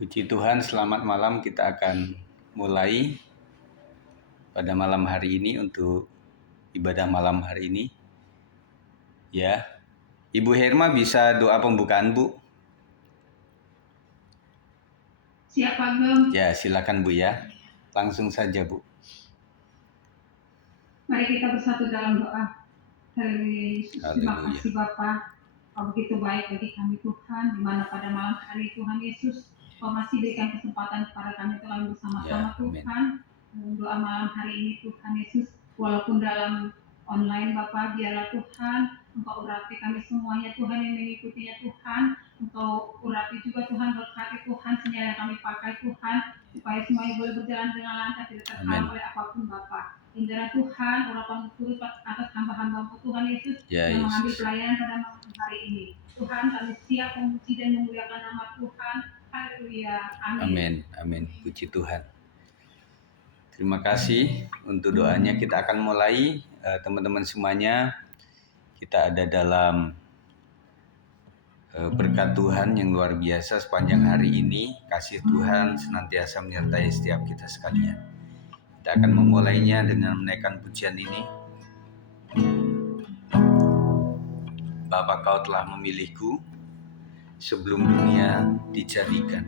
Puji Tuhan, selamat malam. Kita akan mulai pada malam hari ini untuk ibadah malam hari ini. Ya, Ibu Herma bisa doa pembukaan, Bu? Siap, Pak Gem. Ya, silakan Bu ya. Langsung saja, Bu. Mari kita bersatu dalam doa. Haleluya Yesus. Terima kasih Bapa. Kau begitu baik bagi kami Tuhan, di mana pada malam hari Tuhan Yesus, Kau masih berikan kesempatan kepada kami Tuhan bersama-sama Tuhan. Doa malam hari ini Tuhan Yesus, walaupun dalam online Bapa, biarlah Tuhan Engkau urapi kami semuanya Tuhan yang mengikutinya Tuhan. Engkau urapi juga Tuhan, berkati Tuhan senjata yang kami pakai Tuhan, supaya semuanya boleh berjalan dengan lancar, tidak terhalang oleh apapun Bapa. Indra Tuhan, urapan turut atas hamba-hamba Tuhan Yesus yang mengambil pelayanan pada malam hari ini. Tuhan, kami siap memuji dan memuliakan nama Tuhan. Haleluya. Amin. Amin. Amin. Puji Tuhan. Terima kasih untuk doanya. Kita akan mulai, teman-teman semuanya. Kita ada dalam berkat Tuhan yang luar biasa sepanjang hari ini. Kasih Tuhan senantiasa menyertai setiap kita sekalian. Kita akan memulainya dengan menaikkan pujian ini. Bapa, Kau telah memilihku sebelum dunia dijadikan.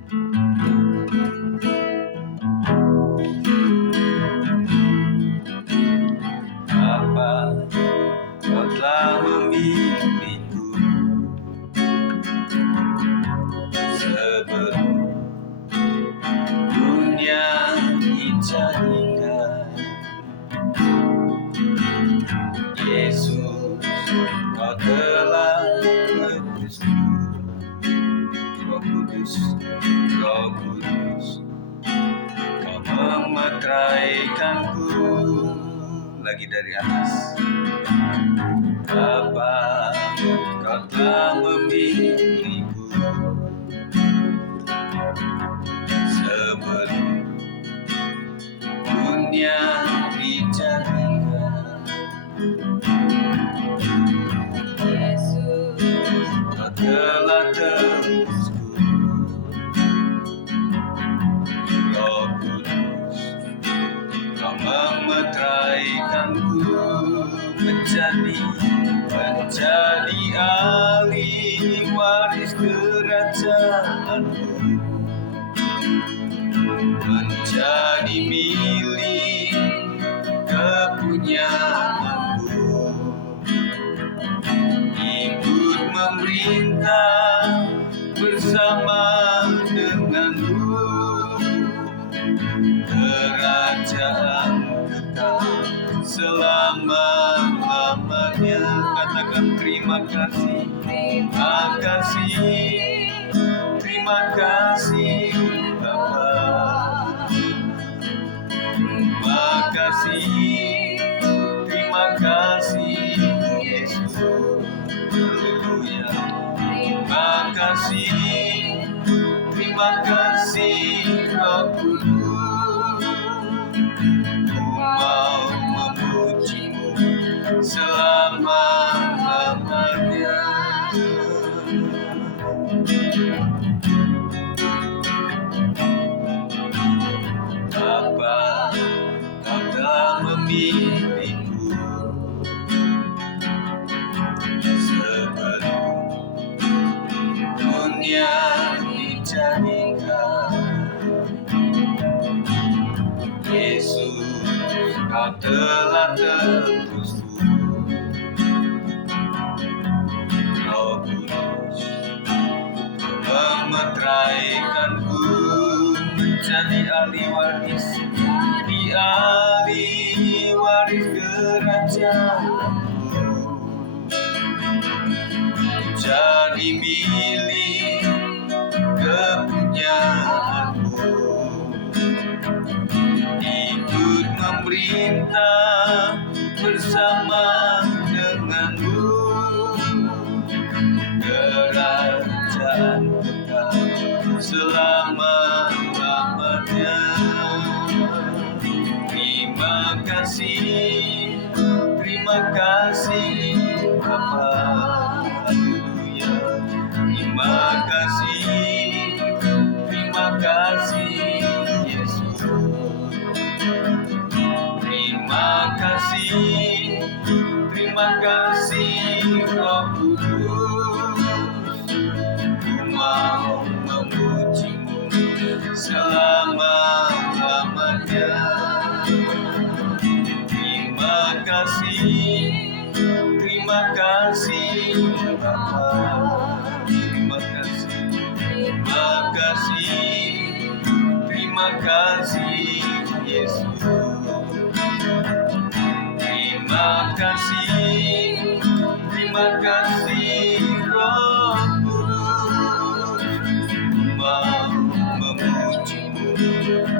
Bapa, Kau telah memilihku sebelum dunia dijadikan. Yesus, Kau telah menebusku. Roh Kudus, Kau memeteraikanku. Lagi dari atas. Bapa, Kau telah memilihku sebelum dunia dijadikan. Yesus, Kau telah tebusku. Roh Kudus, Kau memeteraikanku menjadi ahli waris kerajaanmu, menjadi milik kepunyaanmu, ikut memerintah bersama denganmu, kerajaan kekal selama-lamanya. Katakan terima kasih, terima kasih, terima kasih Bapa. Terima kasih, terima kasih Yesus. Haleluya. Terima kasih, terima kasih Roh Kudus. Ku mau memujimu selama-lamanya. Bapa, Kau telah memilihku sebelum dunia dijadikan. Yesus, Kau telah tebusku. Roh Kudus, Kau memeteraikanku menjadi ahli waris, kerajaanmu, jadi milik kepunyaanmu, ikut memerintah bersama denganmu, kerajaan kekal selama-lamanya. Terima kasih, terima kasih Bapa. Haleluya. Terima kasih, terima kasih. kasih Yesus. Terima kasih Roh Kudus, mau memuji-Mu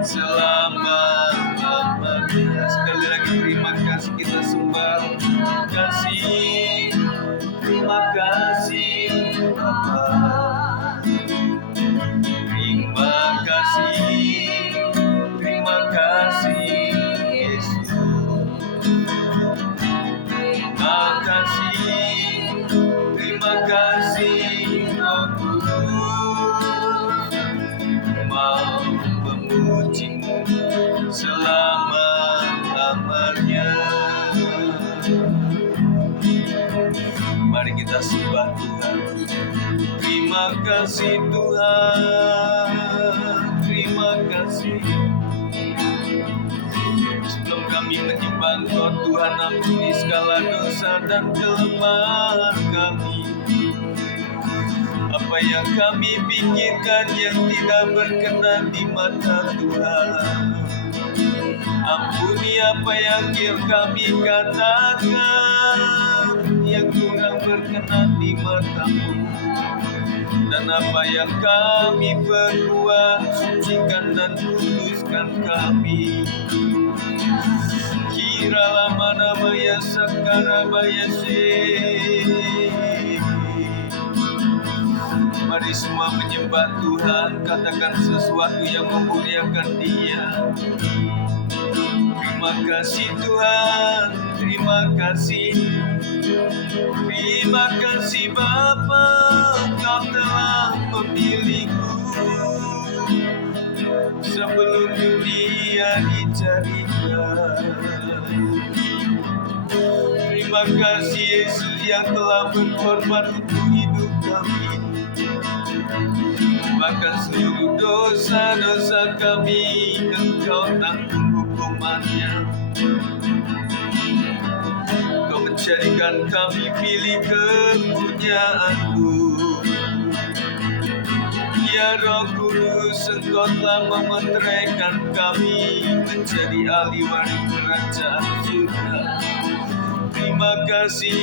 selama-lamanya. Sekali lagi terima kasih kita sembah. Terima kasih Bapa. Terima kasih Yesus. Terima kasih Roh Kudus, mau memuji-Mu selama-lamanya. Mari kita sembah Tuhan. Terima kasih Tuhan, terima kasih. Sebelum kami menyembah Engkau, Tuhan, ampuni segala dosa dan kelemahan kami. Apa yang kami pikirkan yang tidak berkenan di mata Tuhan. Ampuni apa yang kami katakan yang kurang berkenan di mata-Mu. Dan apa yang kami perbuat, sucikan dan kuduskan kami. Kiralah manamaya sakarabaya se. Mari semua menyembah Tuhan, katakan sesuatu yang memuliakan Dia. Terima kasih Tuhan, terima kasih. Terima kasih Bapa, Kau telah memilihku sebelum dunia dicarikan. Terima kasih Yesus yang telah berkorban untuk hidup kami. Bahkan seluruh dosa-dosa kami Engkau tanggung hukumannya. Kau menjadikan kami pilih kepunyaan-Mu. Ya Roh Kudus, Engkau telah memeteraikan kami menjadi ahli waris kerajaan surga. Terima kasih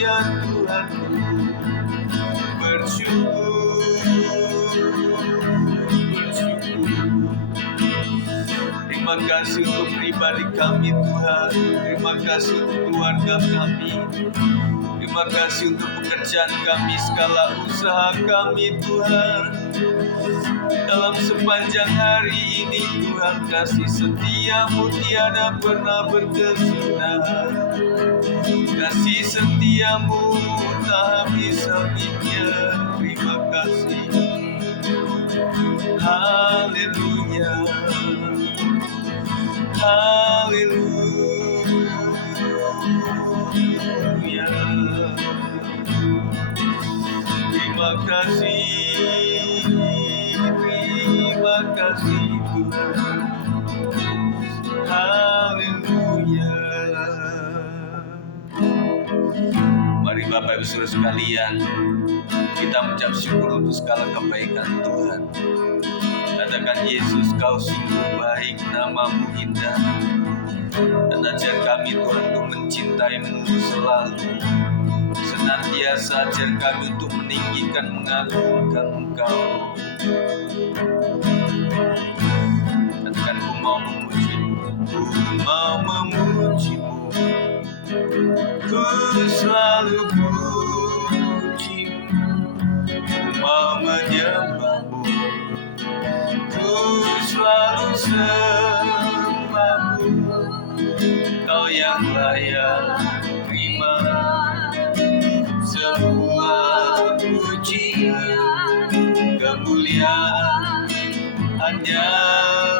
ya Tuhan. Bersyukur. Terima kasih untuk pribadi kami Tuhan. Terima kasih untuk keluarga kami. Terima kasih untuk pekerjaan kami, segala usaha kami Tuhan. Dalam sepanjang hari ini Tuhan, kasih setia-Mu tiada pernah berkesudahan. Kasih setia-Mu tak habis-habisnya. Terima kasih. Haleluya. Haleluya. Terima kasih Tuhan. Haleluya. Mari Bapak Ibu Saudara sekalian, kita mengucap syukur untuk segala kebaikan Tuhan. Katakan, Yesus, Kau sungguh baik, nama-Mu indah. Dan ajar kami Tuhan untuk mencintai-Mu selalu. Senantiasa ajar kami untuk meninggikan, mengagungkan Engkau. Katakan, ku mau memuji-Mu, ku selalu puji-Mu, ku mau menyembah-Mu, ku selalu sembah-Mu. Kau yang layak terima semua pujian, kemuliaan hanya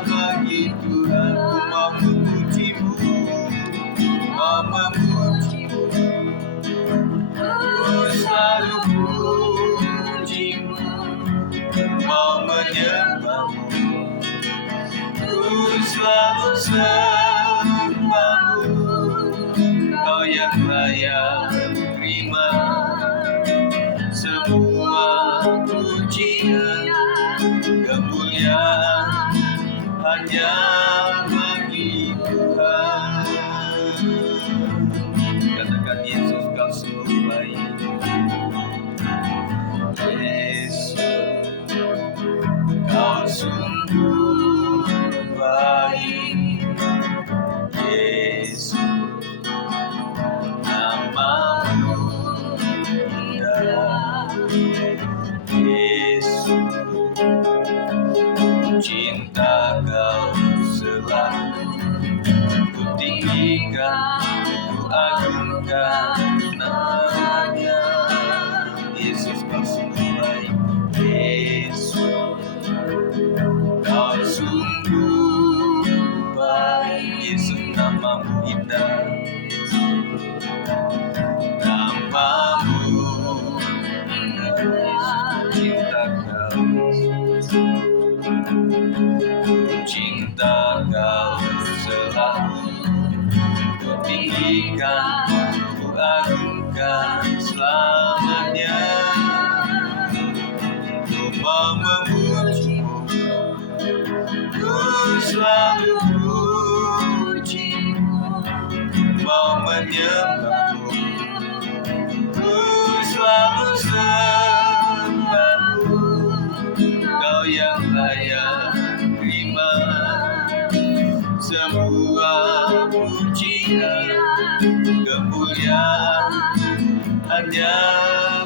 bagi Tuhan. Ku mau memuji-Mu, ku selalu puji-Mu, mau menyembah-Mu, ku selalu sembah-Mu. Kau yang layak terima semua pujian,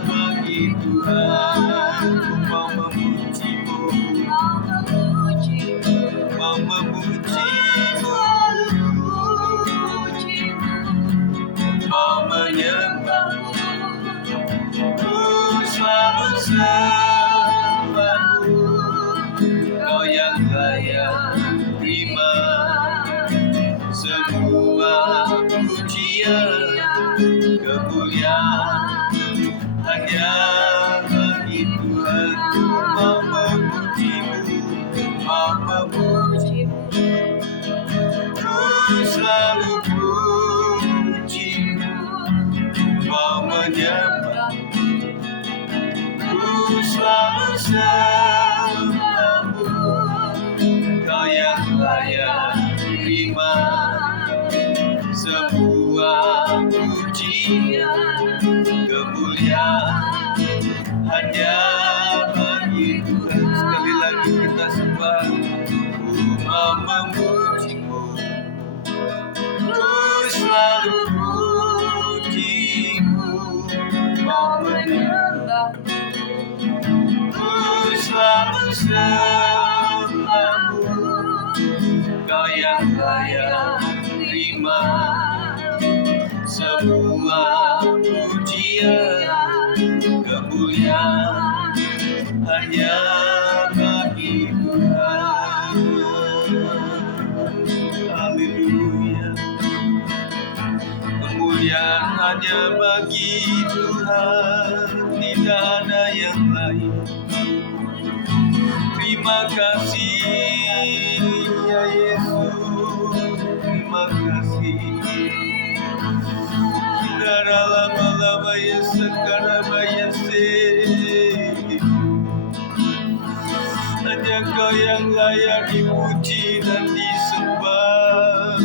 bagi Tuhan, mau memujimu, mau memujimu, mau menyembahmu, ku selalu sembahmu, kau yang layak terima semua pujian, kemuliaan hanya bagi Tuhan, mau memujimu, mau memujimu, ku selalu pujimu, mau menyembahmu, ku selalu sembahmu, kau yang layak terima semua pujian, kemuliaan hanya bagi Tuhan. Sekali lagi kita sembah, ku mau memujimu, ku selalu pujimu, mau menyembahmu, ku selalu sembahmu, kau yang layak terima semua pujian, kemuliaan hanya bagi Tuhan. Haleluya. Kemuliaan hanya bagi Tuhan, tidak ada yang lain. Terima kasih ya Yesus, terima kasih. Lama-lama ya sekarang ya hanya kau yang layak dipuji dan disembah.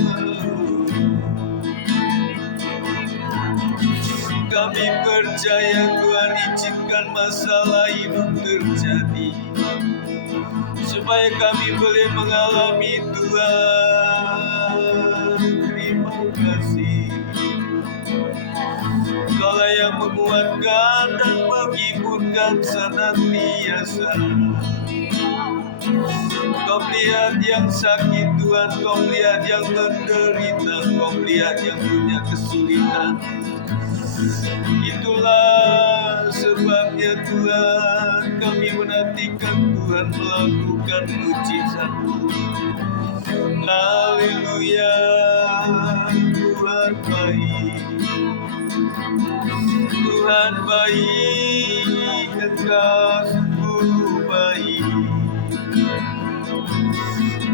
Kami percaya Tuhan izinkan masalah hidup terjadi, supaya kami boleh mengalami Tuhan. Terima kasih. Kaulah yang menguatkan dan menghiburkan senantiasa. Kau lihat yang sakit Tuhan, kau lihat yang menderita, kau lihat yang punya kesulitan. Itulah sebabnya Tuhan, kami menantikan Tuhan melakukan mujizat-Mu. Haleluya, Tuhan baik, Tuhan baik, Engkau sungguh baik.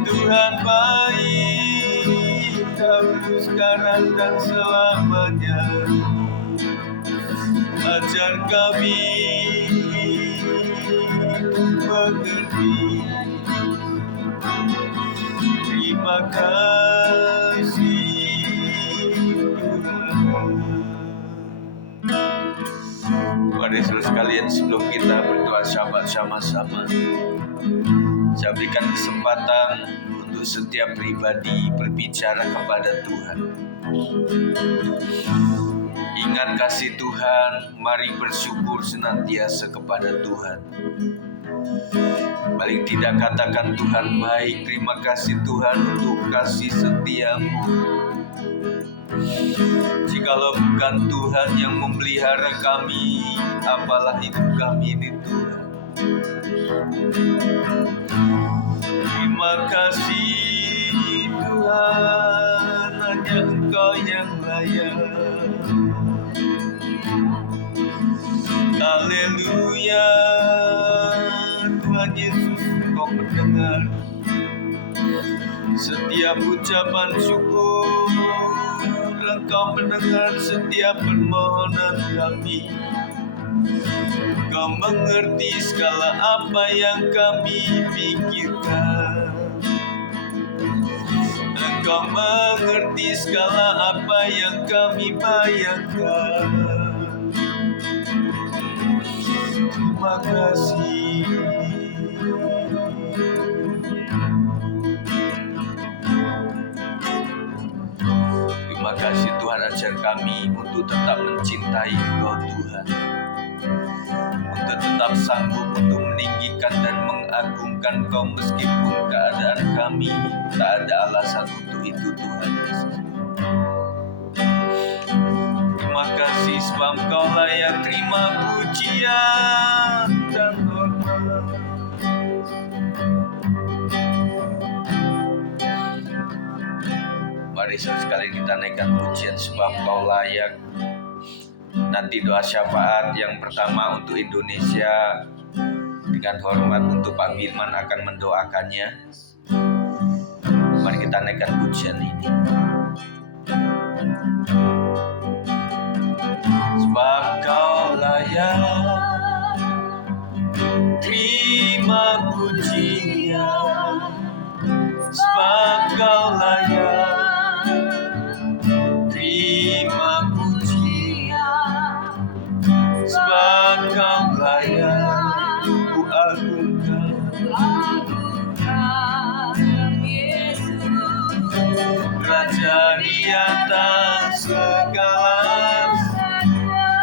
Tuhan baik, dahulu, sekarang dan selamanya. Ajar kami mengerti. Terima kasih Tuhan. Pada saudara sekalian, sebelum kita berdoa syahadat sama-sama, saya berikan kesempatan untuk setiap pribadi berbicara kepada Tuhan. Ingat kasih Tuhan, mari bersyukur senantiasa kepada Tuhan. Paling tidak katakan Tuhan baik, terima kasih Tuhan untuk kasih setia-Mu. Jikalau bukan Tuhan yang memelihara kami, apalah hidup kami ini Tuhan. Terima kasih Tuhan, hanya Engkau yang layak. Haleluya, Tuhan Yesus, Engkau mendengar setiap ucapan syukur, Engkau mendengar setiap permohonan kami. Engkau mengerti segala apa yang kami pikirkan. Engkau mengerti segala apa yang kami bayangkan. Terima kasih. Terima kasih Tuhan, ajar kami untuk tetap mencintai Engkau Tuhan. tetap sanggup untuk meninggikan dan mengagungkan Kau meskipun keadaan kami tak ada alasan untuk itu, Tuhan Yesus. Terima kasih sebab Kau layak terima pujian dan hormat. Mari sekali kita naikkan pujian sebab Kau layak. Nanti doa syafaat yang pertama untuk Indonesia dengan hormat untuk Pak Firman akan mendoakannya. Mari kita naikkan pujian ini. Sebab Kau layak terima pujian, sebab Kau layak terima pujian, sebab Kau layak ku agungkan Yesus, Raja di atas segala.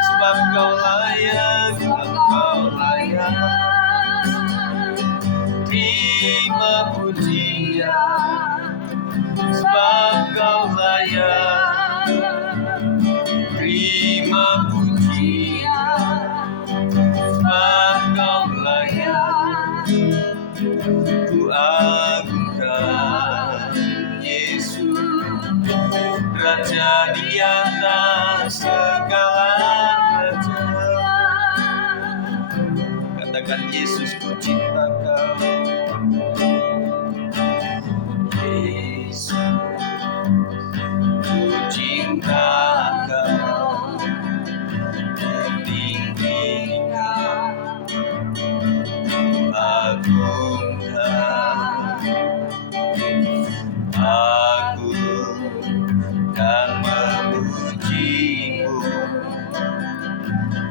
Sebab Kau layak, Kau layak terima pujian, sebab Kau layak terima pujian, sebab Kau layak ku agungkan Yesus, Raja di atas segala. Katakan Yesus, ku cinta Kau. Yesus, ku cinta Kau. Tinggikan, agungkan, aku kan memuji-Mu,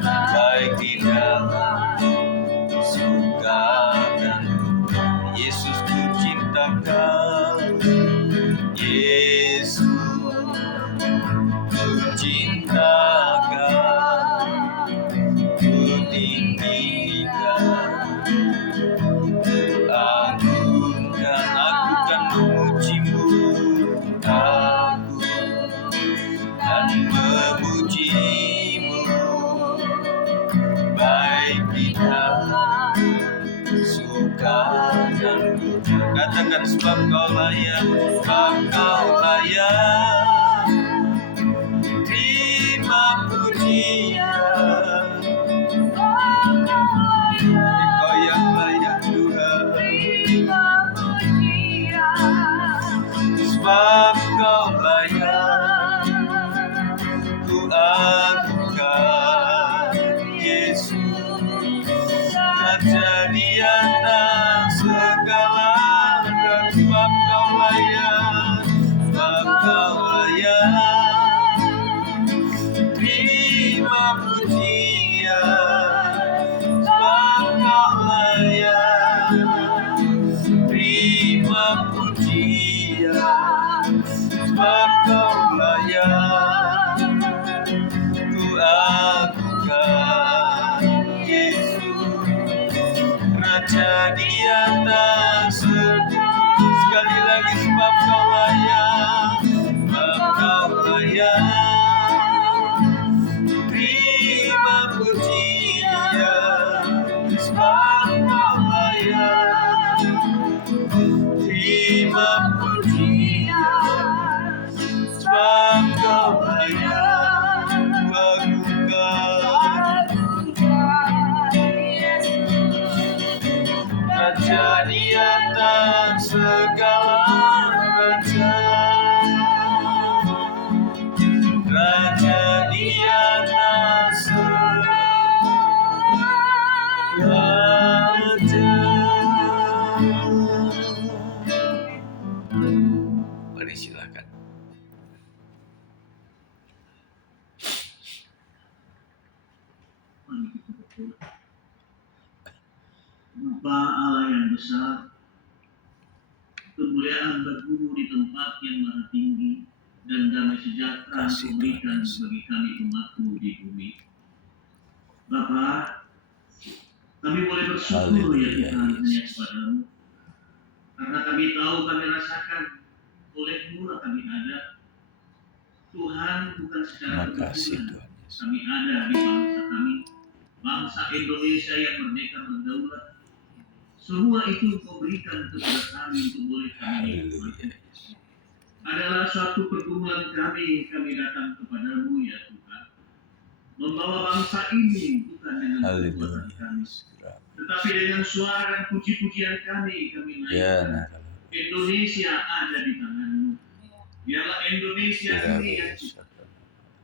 baik di dalam suka dan duka. Yesus, ku cinta Kau. Yesus, ku cinta Kau. Ku tinggikan, ku agungkan, aku kan memuji-Mu, aku kan memuji-Mu, baik di dalam suka dan duka. Katakan sebab Kau layak, sebab Kau layak terima pujian. Kau yang layak Tuhan, sebab Kau layak ku agungkan Yesus, Raja di atas segala. Sebab Kau layak, sebab Kau layak terima pujian, sebab Kau layak terima pujian, sebab Kau layak ku agungkan Yesus, Raja di atas segala. Sekali lagi, sebab Kau layak, sebab Kau layak terima pujian, sebab Kau layak terima pujian, sebab Kau layak agungkan Raja di atas segala raja, Raja di atas segala raja. Mari silakan. Bapa Allah yang besar, kemuliaan berguru di tempat yang maha tinggi, dan damai sejahtera Engkau berikan bagi kami umat-Mu di bumi. Bapa, Kami boleh bersyukur ya Haleluya, Tuhan hanya Yesus. kepadamu. Karena kami tahu, kami rasakan, oleh-Mu lah kami ada. Tuhan, bukan secara Terima kasih kebetulan Tuhan Yesus. kami ada di bangsa kami, bangsa Indonesia yang merdeka berdaulat. Semua itu Engkau berikan kepada kami untuk boleh kami Haleluya, nikmati. Yesus. Adalah suatu pergumulan kami datang kepadamu ya Tuhan. Membawa bangsa ini bukan dengan kekuatan Haleluya. kami, tetapi dengan suara dan puji-pujian kami Ya, naikkan. nah. Indonesia ada di tangan-Mu. Biarlah Indonesia ini yang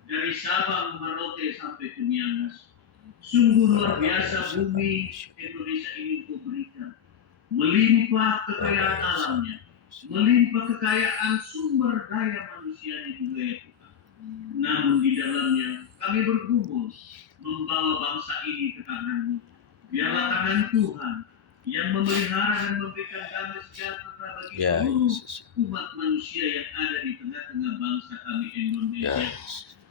dari Sabang Merauke sampai ke Miangas. Sungguh luar biasa bumi Indonesia ini Engkau berikan. Melimpah kekayaan alamnya, melimpah kekayaan sumber daya manusianya juga ya Tuhan. Namun di dalamnya kami bergumul membawa bangsa ini ke tangan-Mu. Biarlah tangan Tuhan yang memelihara dan memberikan damai sejahtera bagi seluruh umat manusia yang ada di tengah-tengah bangsa kami Indonesia.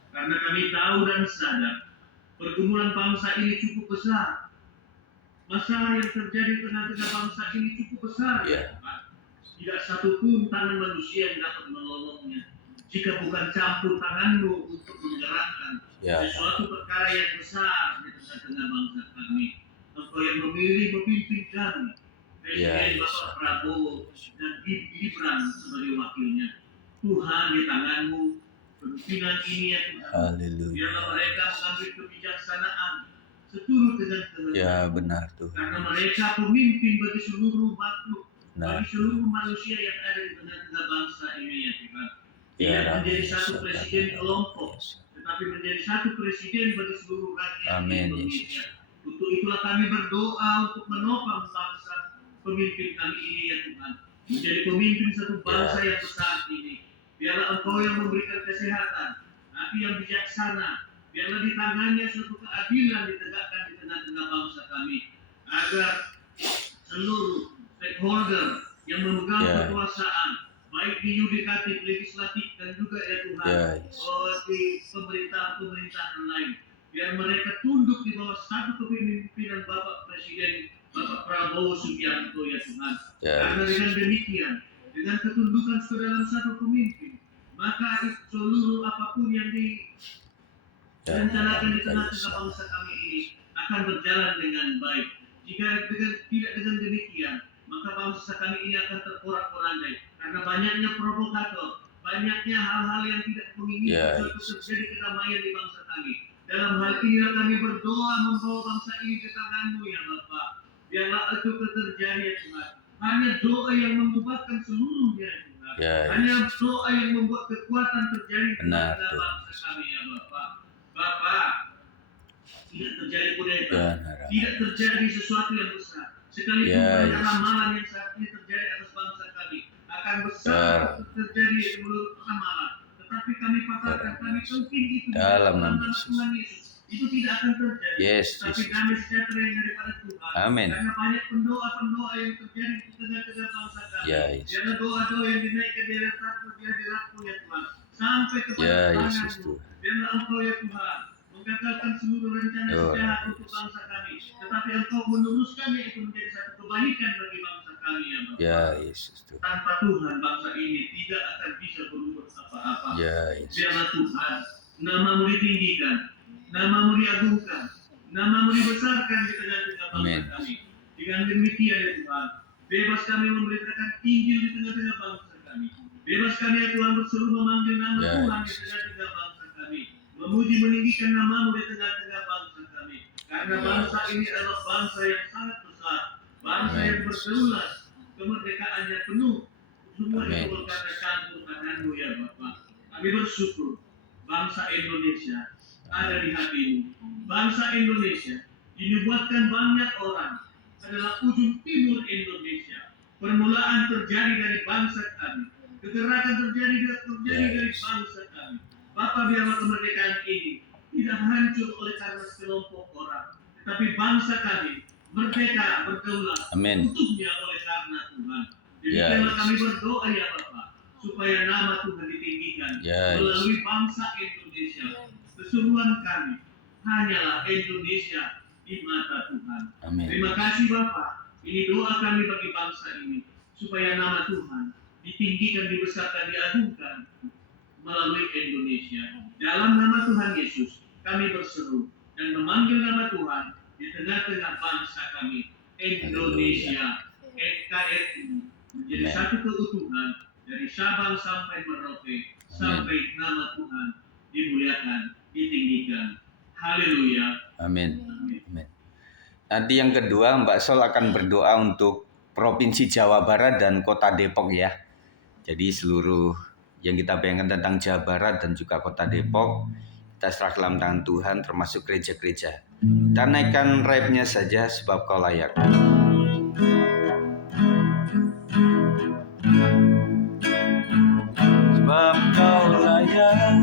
Karena kami tahu dan sadar pergumulan bangsa ini cukup besar. Masalah yang terjadi di tengah-tengah bangsa ini cukup besar. Tidak satu pun tangan manusia yang dapat menolongnya. Jika bukan campur tangan-Mu untuk menggerakkan sesuatu perkara yang besar di tengah-tengah bangsa kami. Engkau yang memilih memimpin kami, Presiden Bapak Prabowo dan Gibran sebagai wakilnya. Tuhan, di tangan-Mu pemimpinan ini ya Tuhan. Haleluya. Biarlah mereka mengambil kebijaksanaan seturut dengan kehendak. Ya, benar Tuhan. Karena mereka pemimpin bagi seluruh makhluk, bagi seluruh manusia yang ada di tengah-tengah bangsa ini ya Tuhan. Tidak menjadi satu presiden kelompok, tetapi menjadi satu presiden bagi seluruh rakyat Indonesia. Untuk itulah kami berdoa untuk menopang bangsa pemimpin kami ini ya Tuhan. Menjadi pemimpin satu bangsa yang besar ini. Biarlah Engkau yang memberikan kesehatan, hati yang bijaksana. Biarlah di tangannya suatu keadilan ditegakkan di tengah-tengah bangsa kami. Agar seluruh stakeholder yang memegang kekuasaan, baik di yudikatif, legislatif, dan juga ya Tuhan, di pemerintahan lain. Biar mereka tunduk di bawah satu kepemimpinan Bapak Presiden Bapak Prabowo Subianto ya Tuhan. Karena dengan demikian, dengan ketundukan dalam satu pemimpin, maka seluruh apapun yang direncanakan di tengah-tengah bangsa kami ini akan berjalan dengan baik. Jika tidak dengan demikian, maka bangsa kami ini akan terporak-porandai. Karena banyaknya provokator, banyaknya hal-hal yang tidak menginginkan suatu terjadi kedamaian di bangsa kami. Dalam hal inilah kami berdoa membawa bangsa ini ke tangan-Mu ya Bapa. Biarlah itu terjadi ya Tuhan. Hanya doa yang membuatkan seluruhnya ya Tuhan. Hanya doa yang membuat kekuatan terjadi di tengah bangsa kami ya Bapa. Bapa, tidak terjadi kudeta, tidak terjadi sesuatu yang besar. Sekalipun ada ramalan yang saat ini terjadi atas bangsa kami, akan besar terjadi menurut ramalan. Tetapi kami patahkan, kami penting itu dalam nama Tuhan Yesus. Itu tidak akan terjadi. Tapi damai sejahtera yang daripada Tuhan. Amin. Karena banyak pendoa-pendoa yang terjadi di tengah-tengah bangsa kami. Karena doa-doa yang dinaikkan dari hati dia dilakukan ya Tuhan. Sampai kepada tangan-Mu. Biarlah Engkau ya Tuhan menggagalkan seluruh rencana sejahat untuk bangsa kami. Tetapi Engkau meneruskannya itu menjadi satu kebaikan bagi bangsa kami ya Bapak. Ya Yesus Tuhan. Tanpa Tuhan bangsa ini tidak akan bisa berbuat apa-apa. Biarlah Tuhan nama-Mu ditinggikan, nama-Mu diagungkan, nama-Mu dibesarkan di tengah-tengah bangsa kami. Dengan demikian ya Tuhan, bebas kami memberitakan Injil di tengah-tengah bangsa kami. Bebas kami ya Tuhan berseru memanggil nama Tuhan di tengah-tengah bangsa kami. Memuji meninggikan nama-Mu di tengah-tengah bangsa kami. Karena bangsa ini adalah bangsa yang sangat besar, bangsa yang berdaulat, kemerdekaannya penuh. Semua itu karena campur tangan-Mu ya Bapak. Kami bersyukur bangsa Indonesia ada di hati-Mu. Bangsa Indonesia dinubuatkan banyak orang adalah ujung timur Indonesia. Permulaan terjadi dari bangsa kami. Kegerakan terjadi dari bangsa kami. Bapak, biarlah kemerdekaan ini tidak hancur oleh karena sekelompok orang, tetapi bangsa kami merdeka, berdaulat, utuhnya oleh karena Tuhan. Demikianlah kami berdoa ya Bapak, supaya nama Tuhan ditinggikan melalui bangsa Indonesia. Keseruan kami hanyalah Indonesia di mata Tuhan. Amin. Terima kasih Bapak. Ini doa kami bagi bangsa ini, supaya nama Tuhan ditinggikan, dibesarkan, diagungkan melalui Indonesia. Dalam nama Tuhan Yesus, kami berseru dan memanggil nama Tuhan di tengah-tengah bangsa kami, Indonesia. NKRI menjadi Amen. satu keutuhan dari Sabang sampai Merauke, sampai nama Tuhan dimuliakan, ditinggikan. Haleluya. Amin. Amin. Amin. Nanti yang kedua Mbak Sol akan berdoa untuk Provinsi Jawa Barat dan Kota Depok ya. Jadi seluruh yang kita bayangkan tentang Jawa Barat dan juga Kota Depok, kita serah dalam tangan Tuhan, termasuk gereja-gereja. Kita naikkan rapnya saja sebab Kau layak. Sebab Kau layak,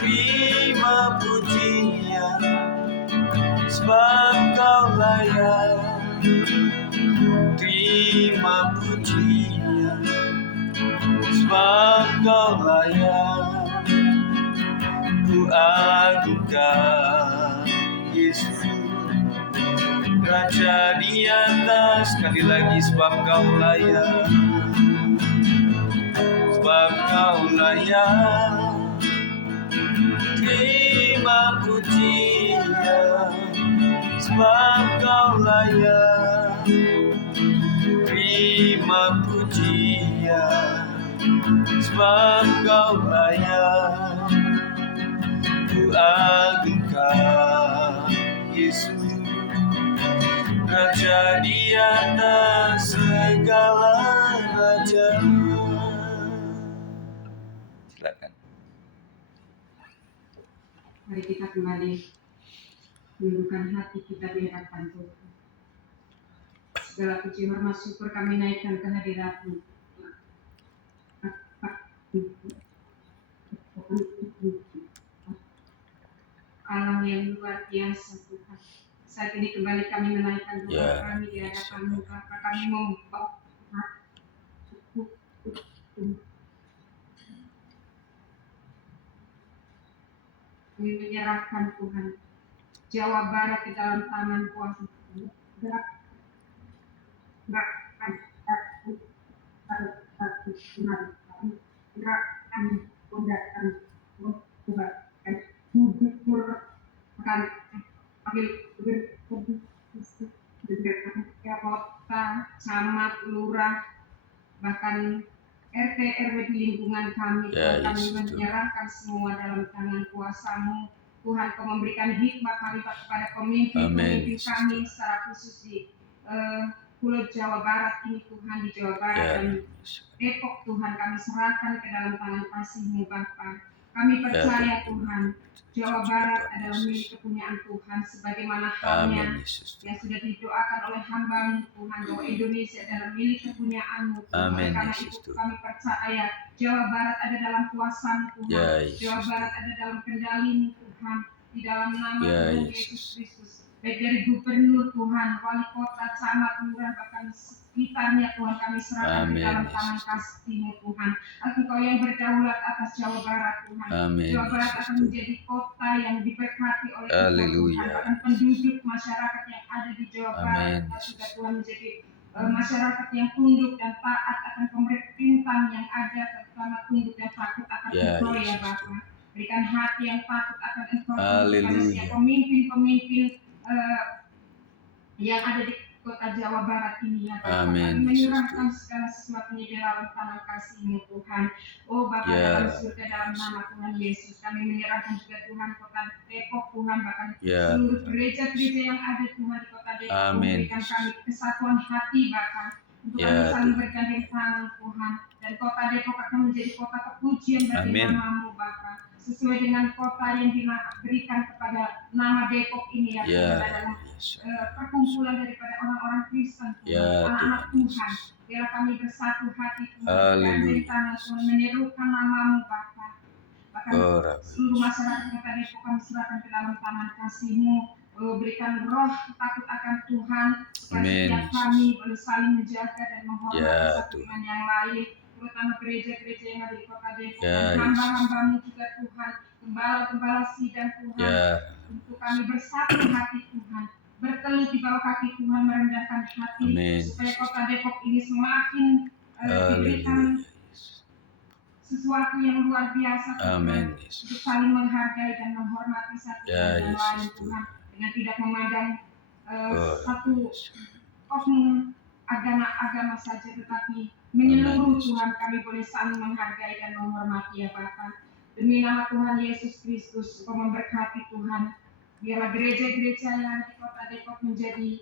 terima pujian. Sebab Kau layak, terima pujian. Sebab Kau layak, ku agungkan Yesus, Raja di atas. Sekali lagi, sebab Kau layak, sebab Kau layak, terima pujian. Sebab Kau layak, terima pujian. Sebab Kau layak, ku agungkan Yesus, Raja di atas segala raja. Silakan. Mari kita kembali menundukkan hati kita di hadapan Tuhan. Segala puji hormat syukur kami naikkan ke hadirat-Mu. Allah yang luar biasa Tuhan. Saat ini kembali kami menaikkan doa kami di hadapan-Mu, Bapa. Kami membawa kami menyerahkan Tuhan Jawa Barat ke dalam tangan kuasa Tuhan. Kota, camat, lurah, bahkan RT RW di lingkungan kami. Kami menyerahkan semua dalam tangan kuasa-Mu. Tuhan, Kau memberikan hikmat khalifat kepada pemimpin kami secara khusus di Pulau Jawa Barat ini Tuhan, di Jawa Barat dan Depok Tuhan, kami serahkan ke dalam tangan kasih-Mu Bapa. Kami percaya Tuhan, Jawa Barat adalah milik kepunyaan Tuhan, sebagaimana halnya yang sudah didoakan oleh hamba-Mu Tuhan, bahwa Indonesia adalah milik kepunyaan-Mu Tuhan. Karena itu kami percaya Jawa Barat ada dalam kuasa-Mu Tuhan, Jawa Barat ada dalam kendali-Mu Tuhan, di dalam nama Tuhan Yesus Kristus. Baik dari gubernur Tuhan, wali kota, camat, lurah, bahkan sekitarnya Tuhan, kami serahkan di dalam tangan kasih-Mu Tuhan. Engkau yang berdaulat atas Jawa Barat Tuhan. Jawa Barat akan menjadi kota yang diberkati oleh Tuhan. Bahkan penduduk masyarakat yang ada di Jawa Barat juga Tuhan menjadi masyarakat yang tunduk dan taat akan pemerintahan yang ada, terutama tunduk dan takut akan Engkau ya Bapa. Berikan hati yang takut akan Engkau kepada setiap pemimpin-pemimpin yang ada di kota Jawa Barat ini ya Bapa. Kami menyerahkan segala sesuatunya di dalam tangan kasih-Mu Tuhan. Oh Bapa dalam surga, dalam nama Tuhan Yesus, kami menyerahkan juga Tuhan kota Depok Tuhan, bahkan seluruh gereja-gereja yang ada Tuhan di kota Depok. Berikan kami kesatuan hati Bapa, untuk kami saling bergandeng tangan Tuhan, dan kota Depok akan menjadi kota kepujian bagi nama-Mu Bapa, sesuai dengan kota yang diberikan kepada nama Depok ini ya Tuhan, dalam perkumpulan daripada orang-orang Kristen Tuhan, anak-anak Tuhan. Biarlah kami bersatu hati Tuhan, bergandeng tangan Tuhan, menyerukan nama-Mu Bapa. Bahkan seluruh masyarakat kota Depok kami serahkan ke dalam tangan kasih-Mu. Berikan roh takut akan Tuhan, supaya setiap kami boleh saling menjaga dan menghormati satu dengan yang lain, terutama gereja-gereja yang ada di kota Depok, dan hamba-hamba-Mu juga Tuhan, gembala-gembala sidang Tuhan, Ya. untuk kami bersatu hati Tuhan, bertelut di bawah kaki Tuhan, merendahkan hati, Amin. supaya kota Depok ini semakin diberikan sesuatu yang luar biasa Tuhan, Amin. untuk saling menghargai dan menghormati satu Ya, dan Yesus lain Tuhan. Tuhan, dengan tidak memandang Oh, satu oknum agama saja, tetapi menyeluruh Amin. Tuhan, kami boleh saling menghargai dan menghormati ya Bapa. Demi nama Tuhan Yesus Kristus, Engkau memberkati Tuhan. Biarlah gereja-gereja yang di kota Depok menjadi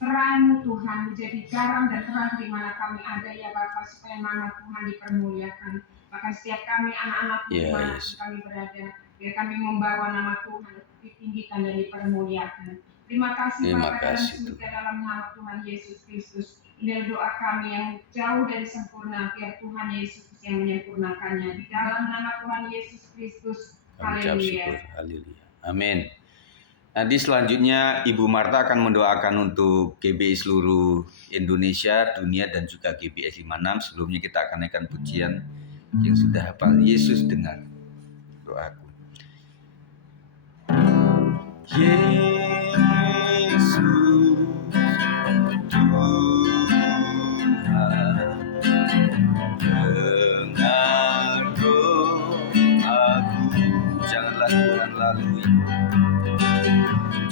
terang Tuhan, menjadi garam dan terang di mana kami ada ya Bapa, supaya nama Tuhan dipermuliakan. Bahkan setiap kami anak-anak di Ya, mana Yesus. kami berada, biar kami membawa nama Tuhan ditinggikan dan dipermuliakan. Terima kasih Terima Bapa dalam kasih, surga, dalam nama Tuhan Yesus Kristus. Inilah doa kami yang jauh dari sempurna, biar Tuhan Yesus yang menyempurnakannya. Di dalam nama Tuhan Yesus Kristus. Kami ucap Haleluya. syukur. Haleluya. Amin. Nanti selanjutnya Ibu Marta akan mendoakan untuk GBI seluruh Indonesia, dunia, dan juga GBI 56. Sebelumnya kita akan naikkan pujian yang sudah hafal. Yesus dengar doaku. Yesus Tuhan, dengar doaku. Janganlah Tuhan lalui.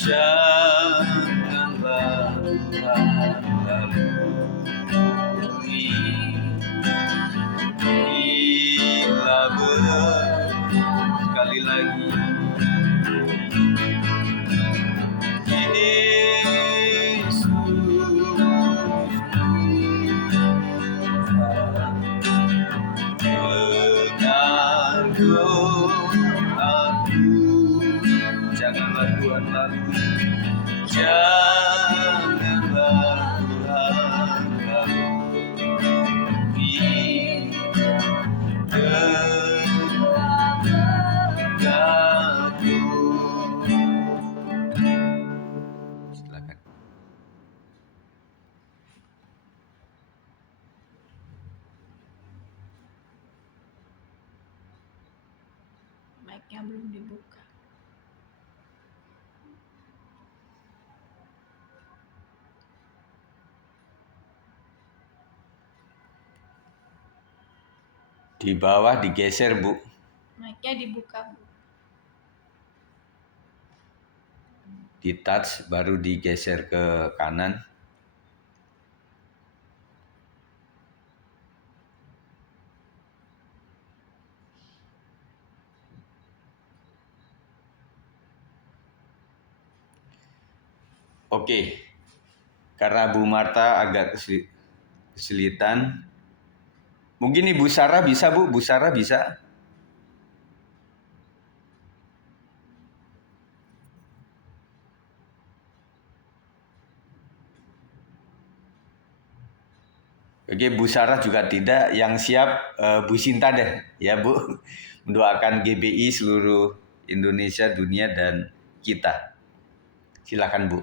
Janganlah Tuhan lalui. Bila sekali lagi Yesus dengar doaku. Janganlah Tuhan lalui. Janganlah Tuhan lalui. Dengarku. Silakan. Mic-nya belum dibuka. Di bawah digeser, Bu. Mic-nya dibuka, Bu. Di touch baru digeser ke kanan. Oke. Karena Bu Marta agak kesulitan. Mungkin Ibu Sarah bisa, Bu. Bu Sarah bisa. Oke, Bu Sarah juga tidak. Yang siap Bu Sinta deh, ya Bu. Mendoakan GBI seluruh Indonesia, dunia, dan kita. Silakan Bu.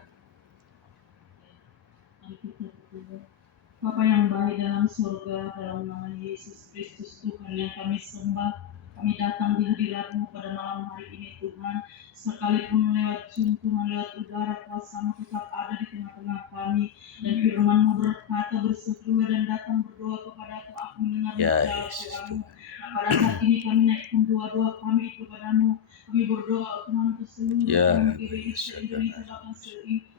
Bapa yang baik dalam surga, dalam nama Yesus Kristus Tuhan yang kami sembah, kami datang di hadirat-Mu pada malam hari ini Tuhan. Sekalipun lewat Zoom Tuhan, lewat udara, kuasa-Mu tetap ada di tengah-tengah kami. Dan firman-Mu berkata, berseru dan datang berdoa kepada Aku mendengar doa-Mu. Nah, pada saat ini kami naikkan doa-doa kami kepada-Mu. Kami berdoa Tuhan untuk seluruh GBI se-Indonesia, bahkan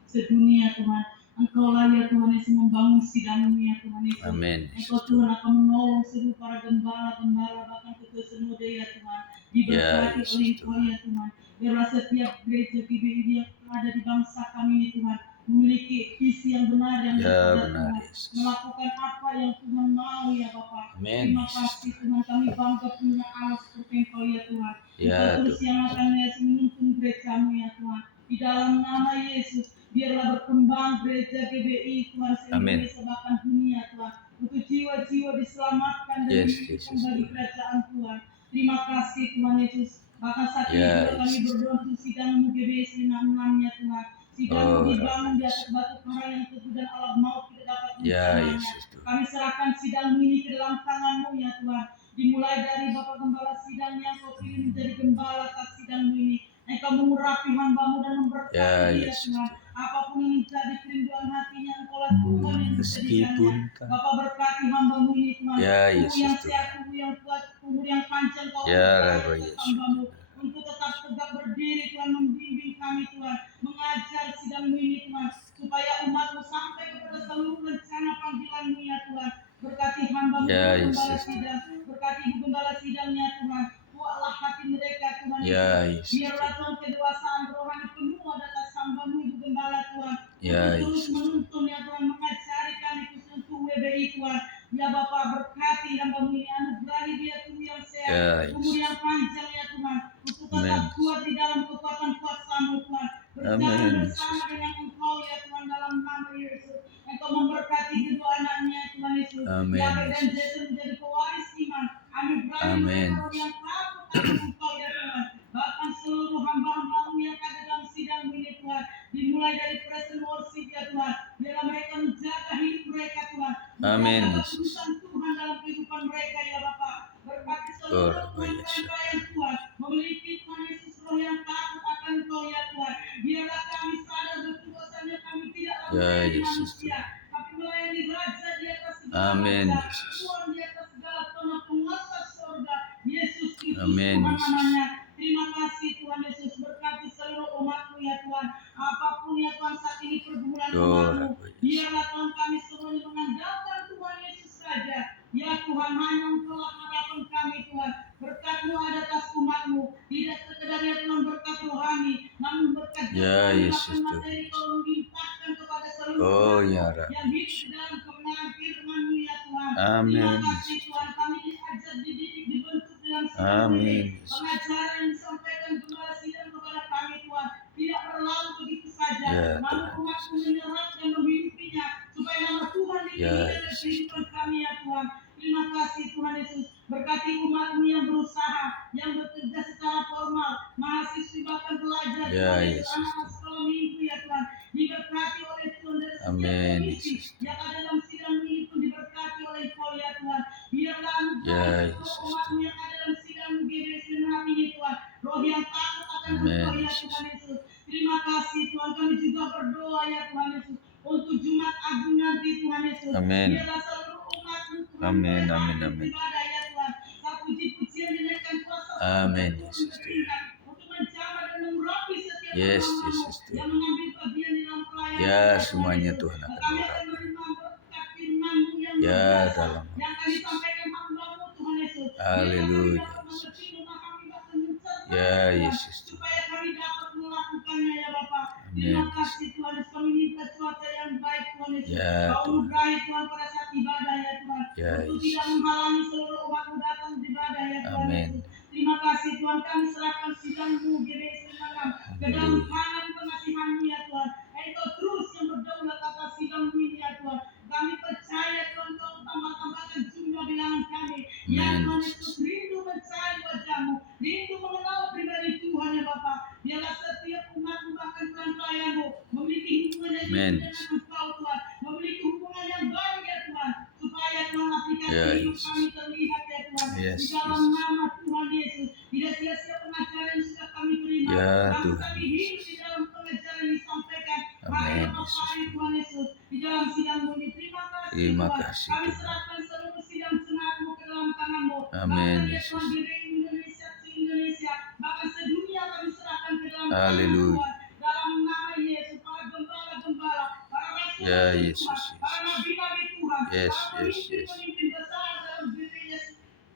sedunia Tuhan. Engkau lah ya Tuhan Yesus membangun sidang-Mu ya Tuhan Yesus. Amin. Engkau Tuhan akan menolong seluruh para gembala-gembala bahkan ketua sinode ya Tuhan. Diberkati oleh Engkau ya Tuhan. Biarlah setiap gereja GBI yang ada di bangsa kami ini Tuhan memiliki visi yang benar yang benar Tuhan. Melakukan apa yang Tuhan mau ya Bapak. Terima kasih Tuhan, kami bangga punya Allah seperti Engkau ya Tuhan. Engkau terus yang akan menuntun gereja-Mu ya Tuhan. Di dalam nama Yesus. Biarlah berkembang gereja GBI Tuhan se-Indonesia bahkan dunia Tuhan. Untuk jiwa-jiwa diselamatkan dan dihidupkan bagi kerajaan Tuhan. Terima kasih Tuhan Yesus. Bahkan saat ini juga kami berdoa untuk sidang-Mu GBI 56 ya Tuhan. Sidang-Mu dibangun di atas batu karang yang teguh dan alam maut tidak dapat mencobanya. Kami serahkan sidang-Mu ini ke dalam tangan-Mu ya Tuhan. dimulai dari Bapak Gembala sidang yang kau pilih menjadi gembala atas sidangmu ini. Engkau mengurapi hambamu dan memberkati Ya dia Yesus Tuhan. Tuhan. Apapun yang menjadi kerinduan hatinya, Engkaulah Tuhan yang Meskipun menjadikannya. Bapak berkati hambamu ini Tuhan. Ya Umur Yesus yang Tuhan. sehat, umur yang kuat, umur yang panjang kau Ya berikan Rabbah atas Yesus hambamu. Tuhan. Untuk tetap tegak berdiri Tuhan, membimbing kami Tuhan. Mengajar sidangmu ini Tuhan. Supaya umatmu sampai kepada seluruh rencana panggilanmu ya Tuhan. Berkati hambamu Ya Bapak Gembala Yesus Tuhan. sidang. Berkati Ibu Gembala sidangnya Tuhan. Kuatlah hati mereka Tuhan Ya Yesus. Yesus Biarlah Tuhan. Tuhan kedewasaan rohani penuh atas hambamu Ibu Gembala Tuhan. Ya Untuk terus Yesus Tuhan. menuntun ya Tuhan, mengajari kami khusus untuk WBI Tuhan. Ya Bapak berkati hambamu ini, anugerahi dia tubuh yang sehat, Ya umur Yesus. yang panjang ya Tuhan. Untuk Amin. tetap kuat di dalam kekuatan kuasa-Mu Tuhan. Berjalan Amin bersama Yesus. dengan Engkau ya Tuhan dalam nama Yesus. Engkau memberkati kedua anaknya Tuhan Yesus. Amin Yabes dan Yesus. Jason menjadi pewaris iman. Kami berani Amin. menaruh yang takut akan Engkau ya Tuhan. Bahkan seluruh hamba-hambamu yang ada dalam sidang ini Tuhan. Dimulai dari present worship ya Tuhan. Biarlah mereka menjaga hidup mereka Tuhan. Amin Menjaga Yesus. keputusan Tuhan dalam kehidupan mereka ya Bapak. Berkati Oh seluruh Rabbah Tuhan Yesus. mereka yang Tuhan. Memiliki Tuhan Yesus roh yang takut akan Engkau ya Tuhan. Biarlah kami sadar betul bahwasanya kami tidak Ya melayani Yesus manusia. Tapi melayani Raja di atas segala Amin raja. Yesus. Tuhan di atas segala penguasa surga. Yesus Kristus Amin Tuhan Yesus. namanya. Terima kasih Tuhan Yesus. Berkati seluruh umat-Mu ya Tuhan. Apapun ya Tuhan saat ini pergumulan Oh umat-Mu. Rabbah Yesus. Biarlah Tuhan kami semuanya mengandalkan Tuhan Yesus saja. Ya Tuhan, hanya Engkaulah harapan kami Tuhan. Berkat-Mu ada atas umat-Mu. Tidak sekedar ya Tuhan berkat rohani, namun berkat Ya jasmani Yesus bahkan Tuhan. materi Kau limpahkan kepada seluruh Oh umat-Mu ya yang Rabbah hidup Yesus. di dalam kebenaran firman-Mu ya Tuhan. Amin Terima kasih Yesus. Tuhan, kami diajar, dididik, dibentuk dalam sidang ini. Amin Yesus. Pengajaran yang disampaikan Gembala sidang kepada kami Tuhan tidak berlalu begitu saja, Ya namun Tuhan umat-Mu Yesus. menyerap dan menghidupinya supaya nama Tuhan Ya ditinggikan dalam Yesus kehidupan Tuhan. kami ya Tuhan. Terima kasih Tuhan Yesus. Berkati umat-Mu yang berusaha, yang bekerja secara formal, mahasiswa bahkan pelajar Ya Tuhan Yesus, Yesus anak-anak Tuhan. sekolah minggu ya Tuhan. Diberkati oleh Tuhan dari setiap Amin komisi Yesus yang Tuhan. ada dalam sidang ini pun diberkati oleh Engkau ya Tuhan. Biarlah Ya anugerah seluruh Yesus umat-Mu Tuhan. yang ada dalam sidang GBS hari ini Tuhan. Roh yang takut akan Amin Engkau ya Yesus. Tuhan Yesus. Terima kasih Tuhan, kami juga berdoa ya Tuhan Yesus. Untuk Jumat Agung nanti Tuhan Yesus. Amin. Biarlah seluruh umat-Mu Tuhan Amin boleh amin hadir amin. beribadah ya Tuhan. Saat puji-pujian dinaikkan kuasa Amin Tuhan Yesus Tuhan. bertindak untuk menjamah dan mengurapi setiap Yes hamba-Mu Yesus yang Tuhan. mengambil bagian di dalam pelayanan Ya ya Tuhan semuanya Yesus. Tuhan akan Kami akan urapi. menerima berkat firman-Mu yang luar Ya biasa dalam yang akan Yesus. disampaikan hamba-Mu Tuhan Yesus. Biarlah kami Haleluya dapat Yesus. mengerti, memahami, bahkan mencerna Ya Tuhan. Yesus Tuhan. Supaya kami dapat melakukannya ya Bapak. Amin Terima Yesus. kasih Tuhan Yesus. Kami minta cuaca yang baik Tuhan Yesus. Ya Kau Tuhan. anugerahi Tuhan pada saat ibadah ya Tuhan. Ya Untuk tidak Yesus. menghalangi seluruh umat-Mu datang beribadah ya Tuhan Amin. Yesus. Terima kasih Tuhan, kami serahkan sidang-Mu GBS malam ke dalam Haleluya. tangan pengasihan-Mu ya Tuhan. Engkau terus yang berdaulat atas sidang-Mu ini ya Tuhan. Kami percaya Tuhan, Kau tambah-tambahkan jumlah bilangan kami. Ya Amin Tuhan Yesus. Yesus, rindu mencari wajah-Mu, rindu mengenal pribadi Tuhan ya Bapak. Biarlah setiap umat-Mu bahkan Tuhan pelayan-Mu memiliki hubungan yang Amin intim dengan Engkau Tuhan. Memiliki hubungan yang baik ya Tuhan. Supaya Tuhan aplikasi Ya hidup Yesus. kami terlihat ya Tuhan. Yes Di dalam Yesus. nama Tuhan Yesus. Tidak sia-sia pengajaran yang sudah kami terima. Ya Namun Tuhan kami hidup Yesus. di dalam pengajaran yang disampaikan hari Amin lepas Yesus hari Tuhan. Tuhan Yesus. Di dalam sidang-Mu ini. Terima kasih Terima Tuhan. kasih Kami Tuhan. serahkan seluruh sidang jemaat-Mu ke dalam tangan-Mu. Amin Bahkan ya Yesus. Tuhan di Indonesia, se-Indonesia, bahkan sedunia kami serahkan ke dalam tangan-Mu Haleluya. Tuhan. Dalam nama Yesus, para gembala-gembala, para Ya rasul-rasul Yesus Tuhan, para Yesus. nabi-nabi Tuhan, Yes para yes yes. pemimpin-pemimpin besar dalam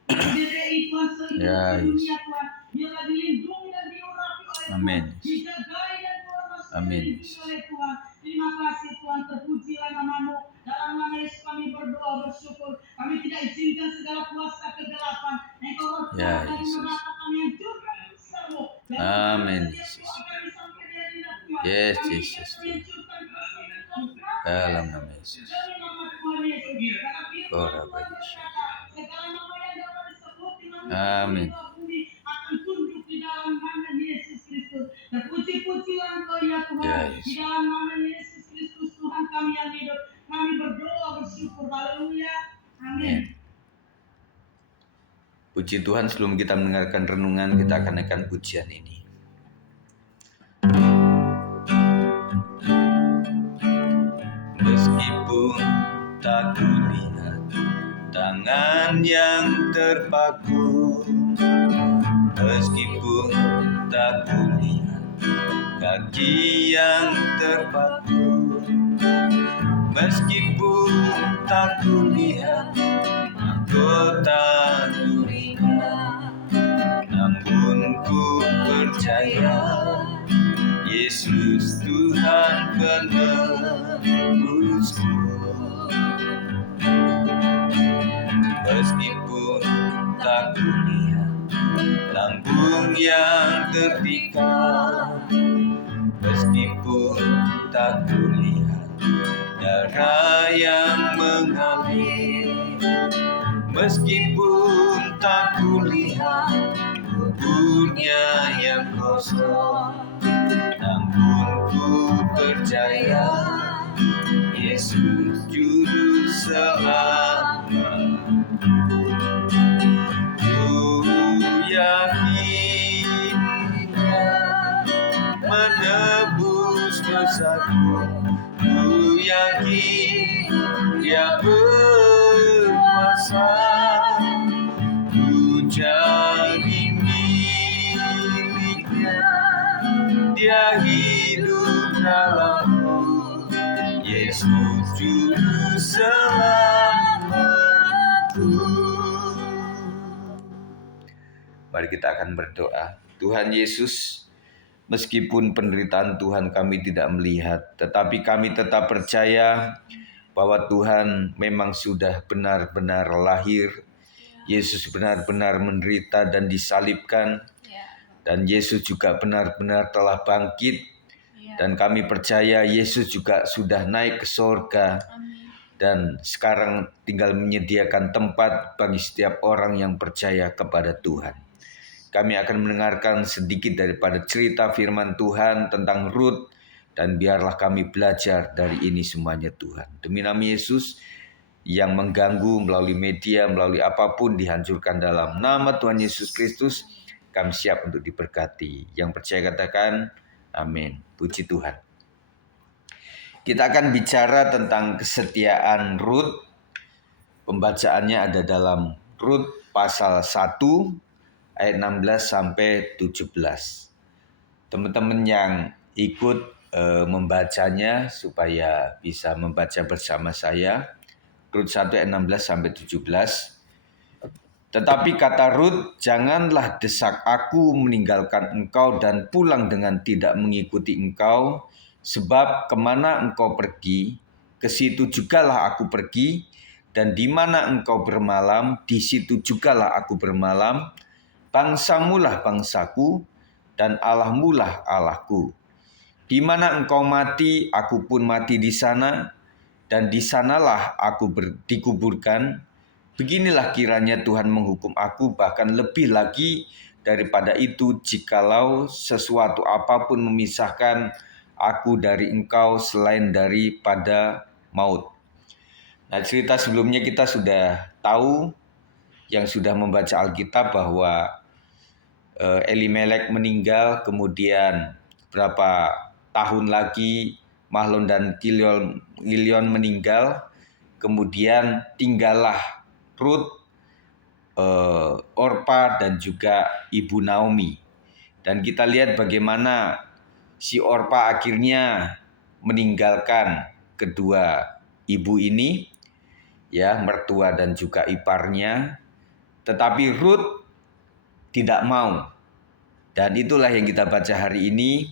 GBI Tuhan seluruh Ya dunia Yesus. Tuhan. Biarlah dilindungi dan diurapi oleh Tuhan. Amin. Dijagai dan dihormati dan Amin dilindungi Yesus. oleh Tuhan. Terima kasih Tuhan, terpujilah nama-Mu. Dalam nama Yesus kami berdoa bersyukur. Kami tidak izinkan segala kuasa kegelapan. Engkau roh Ya jahat dari Yesus. neraka kami hancurkan besar-Mu. Dan Amin setiap Yesus. doa kami sampai di hadirat Tuhan. Yes Kami Yesus ikat Tuhan. menghancurkan kuasa Tuhan. Dalam nama Yesus. Demi nama Tuhan Yesus. Karena firman Oh Tuhan Rabbah Yesus. berkata, segala nama yang dapat disebut di mana Amin. bumi akan tunduk di dalam nama Yesus Kristus. Terpuji-pujilah Engkau ya Ya Tuhan. Di Yesus. dalam nama Yesus Kristus Tuhan kami yang hidup. Kami berdoa bersyukur. Haleluya. Amin. Amin. Puji Tuhan, sebelum kita mendengarkan renungan, kita akan naikkan pujian ini. Meskipun tak kulihat tangan yang terpaku, meskipun tak kulihat kaki yang terpaku, meskipun tak kulihat anggota tubuhnya, namun ku percaya Yesus Tuhan penebusku. Meskipun tak kulihat lambung yang terpikat, meskipun tak kulihat darah yang mengalir, meskipun tak kulihat kuburnya yang kosong, namun ku percaya Yesus juru selamat. Ku yakin menebus dosaku, ku yakin Dia berkuasa, ku jadi miliknya, Dia hidup dalamku, Yesus juru selamatku. Mari kita akan berdoa. Tuhan Yesus, meskipun penderitaan Tuhan kami tidak melihat, tetapi kami tetap percaya bahwa Tuhan memang sudah benar-benar lahir. Yesus benar-benar menderita dan disalibkan. Dan Yesus juga benar-benar telah bangkit. Dan kami percaya Yesus juga sudah naik ke surga. Dan sekarang tinggal menyediakan tempat bagi setiap orang yang percaya kepada Tuhan. Kami akan mendengarkan sedikit daripada cerita firman Tuhan tentang Rut, dan biarlah kami belajar dari ini semuanya Tuhan. Demi nama Yesus, yang mengganggu melalui media, melalui apapun dihancurkan dalam nama Tuhan Yesus Kristus. Kami siap untuk diberkati. Yang percaya katakan amin. Puji Tuhan. Kita akan bicara tentang kesetiaan Rut. Pembacaannya ada dalam Rut pasal 1 ayat 16 sampai 17. Teman-teman yang ikut membacanya supaya bisa membaca bersama saya. Rut 1 ayat 16 sampai 17. Tetapi kata Rut, janganlah desak aku meninggalkan engkau dan pulang dengan tidak mengikuti engkau, sebab kemana engkau pergi, ke situ jugalah aku pergi, dan di mana engkau bermalam, di situ jugalah aku bermalam. Bangsamulah bangsaku, dan Allahmulah Allahku. Di mana engkau mati, aku pun mati di sana, dan di sanalah aku dikuburkan. Beginilah kiranya Tuhan menghukum aku, bahkan lebih lagi daripada itu, jikalau sesuatu apapun memisahkan aku dari engkau selain daripada maut. Nah, cerita sebelumnya kita sudah tahu, yang sudah membaca Alkitab, bahwa Elimelek meninggal, kemudian berapa tahun lagi Mahlon dan Kilion meninggal, kemudian tinggallah Rut, Orpa dan juga Ibu Naomi. Dan kita lihat bagaimana si Orpa akhirnya meninggalkan kedua ibu ini, ya, mertua dan juga iparnya. Tetapi Rut tidak mau. Dan itulah yang kita baca hari ini.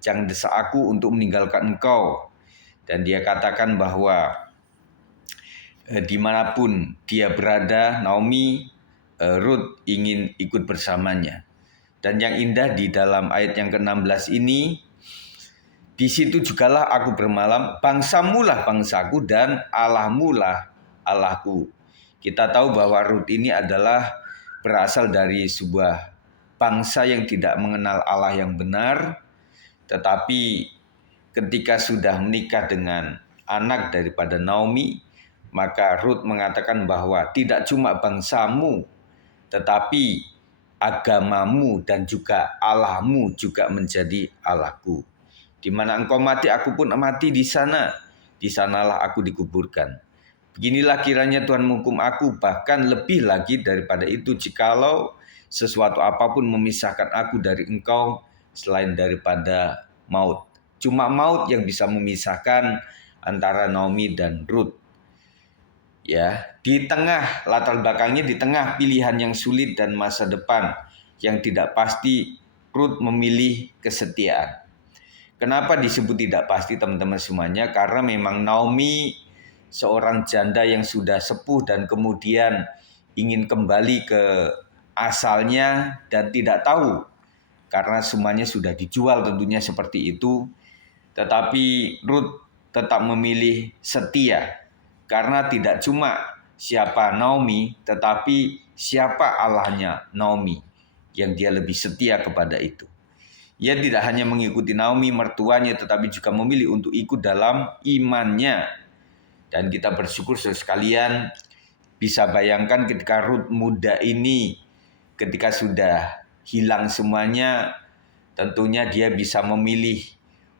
Jangan desak aku untuk meninggalkan engkau. Dan dia katakan bahwa dimanapun dia berada, Naomi, Rut ingin ikut bersamanya. Dan yang indah di dalam ayat yang ke-16 ini, di situ jugalah aku bermalam, bangsamulah bangsaku dan Allahmulah Allahku. Kita tahu bahwa Rut ini adalah berasal dari sebuah bangsa yang tidak mengenal Allah yang benar, tetapi ketika sudah menikah dengan anak daripada Naomi, maka Rut mengatakan bahwa tidak cuma bangsamu, tetapi agamamu dan juga Allahmu juga menjadi Allahku. Di mana engkau mati, aku pun mati di sana. Di sanalah aku dikuburkan. Beginilah kiranya Tuhan menghukum aku, bahkan lebih lagi daripada itu, jikalau sesuatu apapun memisahkan aku dari engkau selain daripada maut. Cuma maut yang bisa memisahkan antara Naomi dan Ruth. Ya, di tengah latar belakangnya, di tengah pilihan yang sulit dan masa depan yang tidak pasti, Ruth memilih kesetiaan. Kenapa disebut tidak pasti, teman-teman semuanya? Karena memang Naomi seorang janda yang sudah sepuh dan kemudian ingin kembali ke asalnya dan tidak tahu karena semuanya sudah dijual tentunya seperti itu. Tetapi Ruth tetap memilih setia. Karena tidak cuma siapa Naomi, tetapi siapa Allahnya Naomi yang dia lebih setia kepada itu. Ia tidak hanya mengikuti Naomi mertuanya, tetapi juga memilih untuk ikut dalam imannya. Dan kita bersyukur sekalian bisa bayangkan ketika Ruth muda ini, ketika sudah hilang semuanya, tentunya dia bisa memilih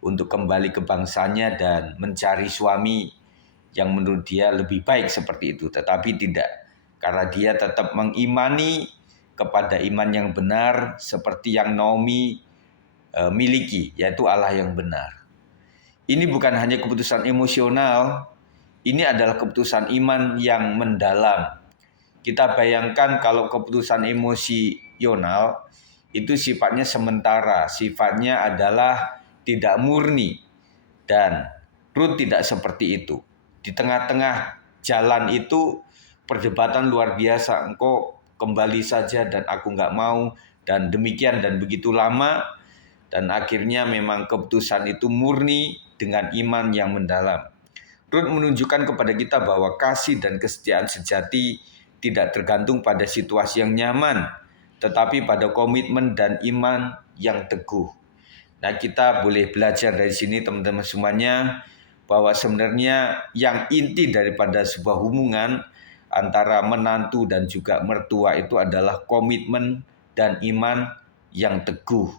untuk kembali ke bangsanya dan mencari suami yang menurut dia lebih baik seperti itu. Tetapi tidak, karena dia tetap mengimani kepada iman yang benar seperti yang Naomi miliki, yaitu Allah yang benar. Ini bukan hanya keputusan emosional, ini adalah keputusan iman yang mendalam. Kita bayangkan kalau keputusan emosional itu sifatnya sementara, sifatnya adalah tidak murni. Dan Ruth tidak seperti itu. Di tengah-tengah jalan itu perdebatan luar biasa. Engkau kembali saja dan aku nggak mau. Dan demikian dan begitu lama. Dan akhirnya memang keputusan itu murni dengan iman yang mendalam. Ruth menunjukkan kepada kita bahwa kasih dan kesetiaan sejati tidak tergantung pada situasi yang nyaman, tetapi pada komitmen dan iman yang teguh. Nah, kita boleh belajar dari sini teman-teman semuanya, bahwa sebenarnya yang inti daripada sebuah hubungan antara menantu dan juga mertua itu adalah komitmen dan iman yang teguh.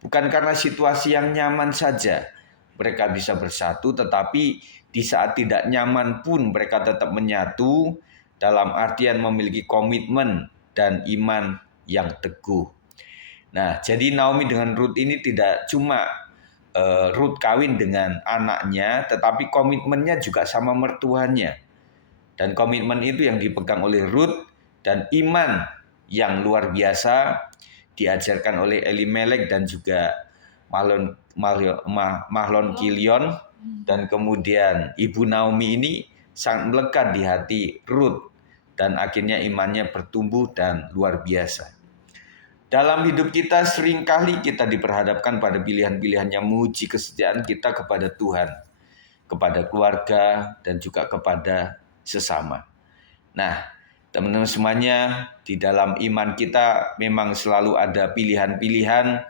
Bukan karena situasi yang nyaman saja mereka bisa bersatu, tetapi di saat tidak nyaman pun mereka tetap menyatu dalam artian memiliki komitmen dan iman yang teguh. Nah, jadi Naomi dengan Ruth ini tidak cuma Ruth kawin dengan anaknya, tetapi komitmennya juga sama mertuanya. Dan komitmen itu yang dipegang oleh Ruth dan iman yang luar biasa diajarkan oleh Elimelek dan juga Mahlon Kilion. Dan kemudian Ibu Naomi ini sangat melekat di hati Ruth dan akhirnya imannya bertumbuh dan luar biasa. Dalam hidup kita seringkali kita diperhadapkan pada pilihan-pilihan yang menguji kesetiaan kita kepada Tuhan, kepada keluarga, dan juga kepada sesama. Nah, teman-teman semuanya, di dalam iman kita memang selalu ada pilihan-pilihan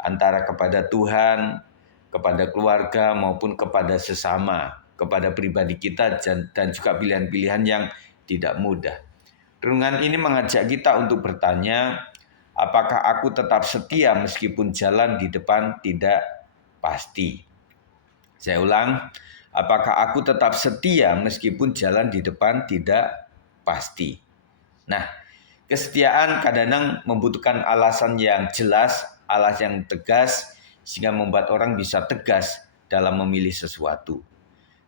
antara kepada Tuhan, kepada keluarga, maupun kepada sesama, kepada pribadi kita, dan juga pilihan-pilihan yang tidak mudah. Renungan ini mengajak kita untuk bertanya, apakah aku tetap setia meskipun jalan di depan tidak pasti? Saya ulang, apakah aku tetap setia meskipun jalan di depan tidak pasti? Nah, kesetiaan kadang-kadang membutuhkan alasan yang jelas, alasan yang tegas, sehingga membuat orang bisa tegas dalam memilih sesuatu.